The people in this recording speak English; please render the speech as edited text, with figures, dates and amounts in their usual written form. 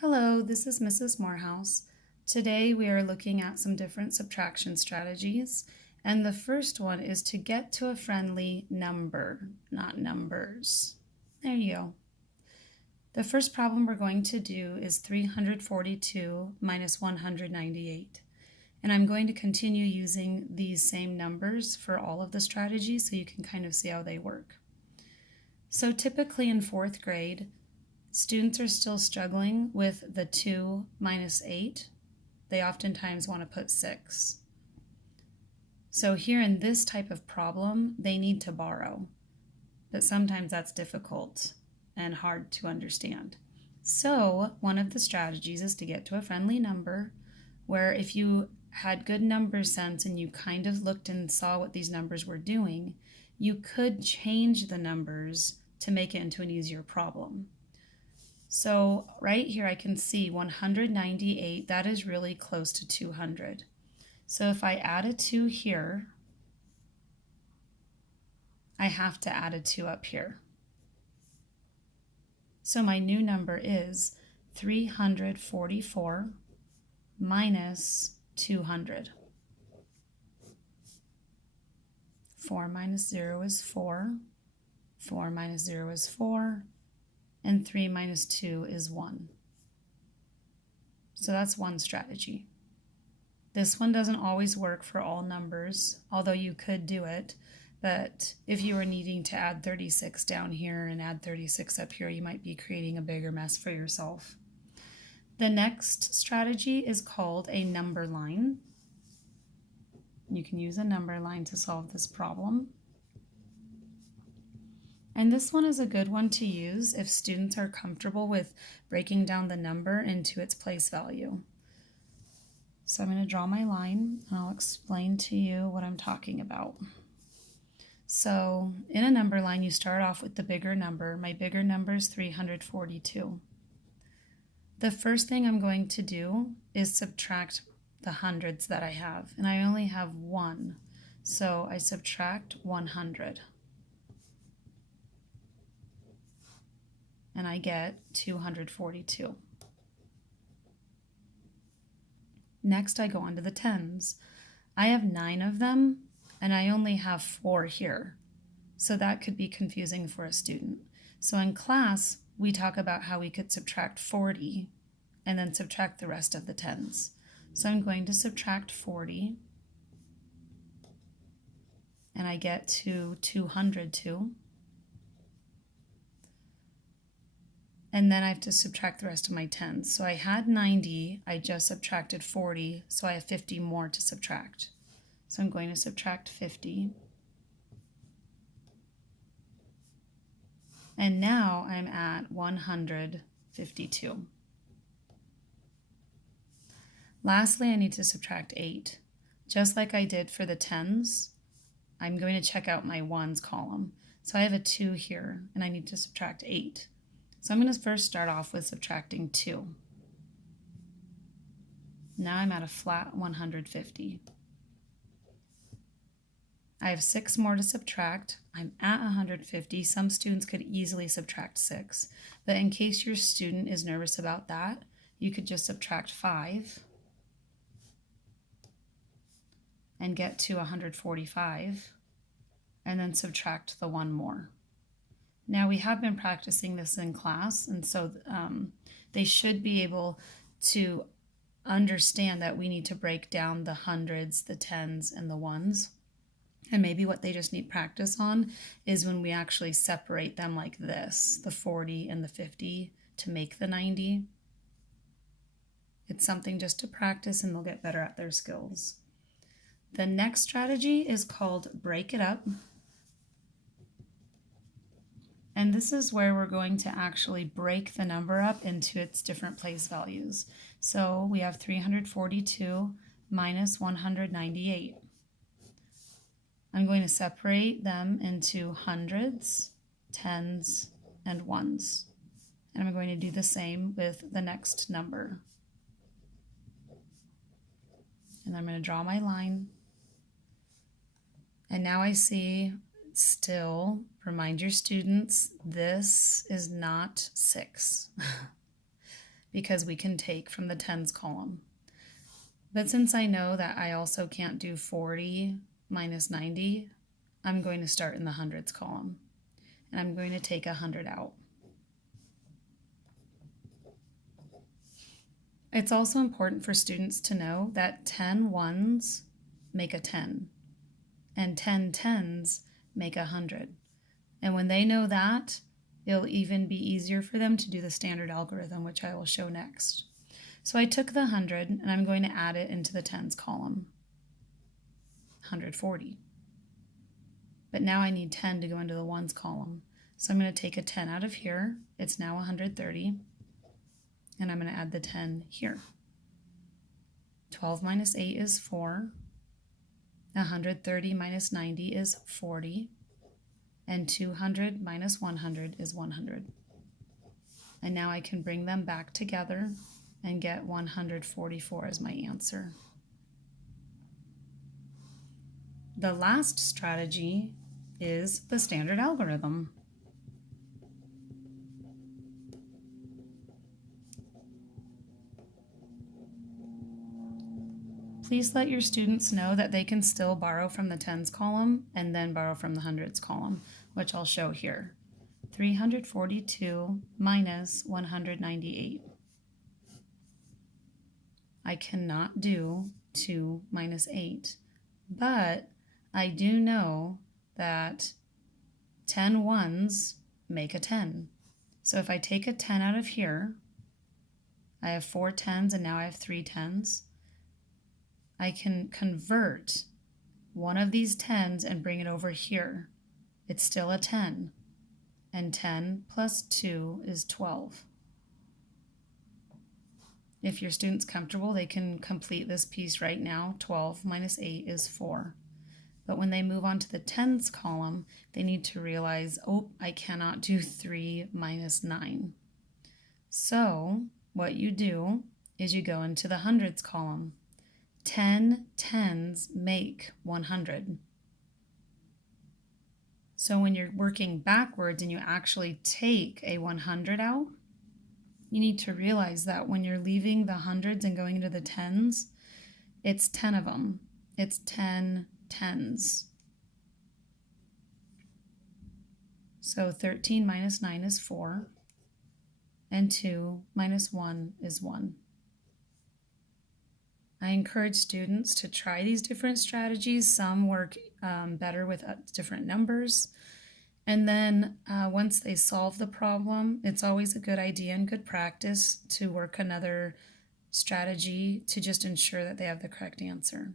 Hello, this is Mrs. Morehouse. Today we are looking at some different subtraction strategies, and the first one is to get to a friendly number, not numbers. There you go. The first problem we're going to do is 342 minus 198. And I'm going to continue using these same numbers for all of the strategies so you can kind of see how they work. So typically in fourth grade, students are still struggling with the 2 minus 8. They oftentimes want to put 6. So here in this type of problem, they need to borrow. But sometimes that's difficult and hard to understand. So one of the strategies is to get to a friendly number where if you had good number sense and you kind of looked and saw what these numbers were doing, you could change the numbers to make it into an easier problem. So right here I can see 198, that is really close to 200. So if I add a 2 here, I have to add a 2 up here. So my new number is 344 minus 200. 4 minus 0 is 4. 4 minus 0 is 4. And 3 minus 2 is 1. So that's one strategy. This one doesn't always work for all numbers, although you could do it. But if you were needing to add 36 down here and add 36 up here, you might be creating a bigger mess for yourself. The next strategy is called a number line. You can use a number line to solve this problem. And this one is a good one to use if students are comfortable with breaking down the number into its place value. So I'm going to draw my line and I'll explain to you what I'm talking about. So in a number line, you start off with the bigger number. My bigger number is 342. The first thing I'm going to do is subtract the hundreds that I have, and I only have 1. So I subtract 100. And I get 242. Next, I go on to the tens. I have 9 of them, and I only have 4 here. So that could be confusing for a student. So in class, we talk about how we could subtract 40 and then subtract the rest of the tens. So I'm going to subtract 40, and I get to 202. And then I have to subtract the rest of my tens. So I had 90, I just subtracted 40, so I have 50 more to subtract. So I'm going to subtract 50. And now I'm at 152. Lastly, I need to subtract 8. Just like I did for the tens, I'm going to check out my ones column. So I have a 2 here, and I need to subtract 8. So I'm going to first start off with subtracting 2. Now I'm at a flat 150. I have 6 more to subtract. I'm at 150. Some students could easily subtract 6. But in case your student is nervous about that, you could just subtract 5 and get to 145 and then subtract the 1 more. Now we have been practicing this in class, and so they should be able to understand that we need to break down the hundreds, the tens, and the ones. And maybe what they just need practice on is when we actually separate them like this, the 40 and the 50, to make the 90. It's something just to practice, and they'll get better at their skills. The next strategy is called break it up. And this is where we're going to actually break the number up into its different place values. So we have 342 minus 198. I'm going to separate them into hundreds, tens, and ones. And I'm going to do the same with the next number. And I'm going to draw my line. And now I see, still, remind your students, this is not 6. because we can take from the tens column. But since I know that I also can't do 40 minus 90, I'm going to start in the hundreds column. And I'm going to take 100 out. It's also important for students to know that 10 ones make a 10, and 10 tens make 100. And when they know that, it'll even be easier for them to do the standard algorithm, which I will show next. So I took the 100 and I'm going to add it into the tens column, 140. But now I need 10 to go into the ones column. So I'm going to take a 10 out of here. It's now 130. And I'm going to add the 10 here. 12 minus 8 is 4. 130 minus 90 is 40. And 200 minus 100 is 100. And now I can bring them back together and get 144 as my answer. The last strategy is the standard algorithm. Please let your students know that they can still borrow from the tens column and then borrow from the hundreds column, which I'll show here. 342 minus 198. I cannot do 2 minus 8, but I do know that 10 ones make a 10. So if I take a 10 out of here, I have 4 tens and now I have 3 tens. I can convert one of these tens and bring it over here. It's still a 10, and 10 plus 2 is 12. If your student's comfortable, they can complete this piece right now. 12 minus 8 is 4. But when they move on to the tens column, they need to realize, oh, I cannot do 3 minus 9. So what you do is you go into the hundreds column. 10 tens make 100. So when you're working backwards and you actually take a 100 out, you need to realize that when you're leaving the hundreds and going into the tens, it's 10 of them. It's 10 tens. So 13 minus 9 is 4, and 2 minus 1 is 1. I encourage students to try these different strategies. Some work better with different numbers. And then once they solve the problem, it's always a good idea and good practice to work another strategy to just ensure that they have the correct answer.